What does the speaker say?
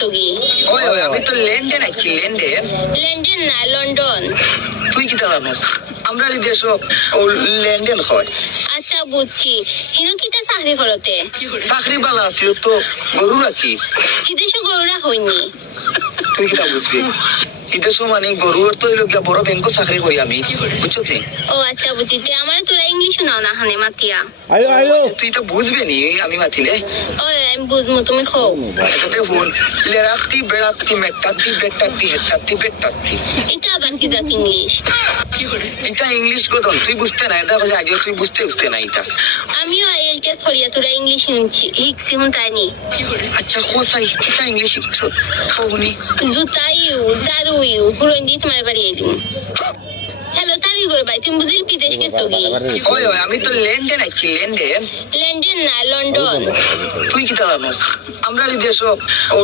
গেছো কি? ওই ওই আমি তো লেন্ডেন আছি লেন্ডেন। লন্ডন না লন্ডন। তুই কি জানোস আমরা এই দেশ ও লেন্ডেন হয়। আচ্ছা বুঝছি। হিনো কিটা চাকরি করতে? চাকরি বালা আছে তো গরু রাখি। বিদেশে গরুরা হয়নি। তুই কিটা বুঝবি ইদেশ মানে গরুর তো হইলো গিয়া বড় ব্যাংক চাকরি করি আমি বুঝছো কি। ও আচ্ছা বুঝছি। তে আমার তোরা ইংলিশ নাও না হানে মাতিয়া। তুই তো বুঝবি নি আমি মাতিলে। ওই আমি বুঝবো তুমি খো। এটাতে ভুল লেরাতি বেড়াতি মেটাতি বেটাতি হেটাতি বেটাতি। এটা আবার কি জাত ইংলিশ? এটা ইংলিশ কথা তুই বুঝতে না এটা হচ্ছে আগে তুই বুঝতে না এটা। আমিও আইএলটিএস ছড়িয়া তোরা ইংলিশ শুনছি হিকছি হুনতাইনি। আচ্ছা হোসাই এটা ইংলিশ শিখছো খাওনি। জুতাইউ জারুইউ হুরন দি তোমার বাড়ি এলুম। হ্যালো তালি করে ভাই তুমি বুঝলি বিদেশ গেছো কি? ওই ওই আমি তো লেন্ডেন আছি লেন্ডেন। লন্ডন না লন্ডন। তুই কি জানোস আমরা এই দেশ ও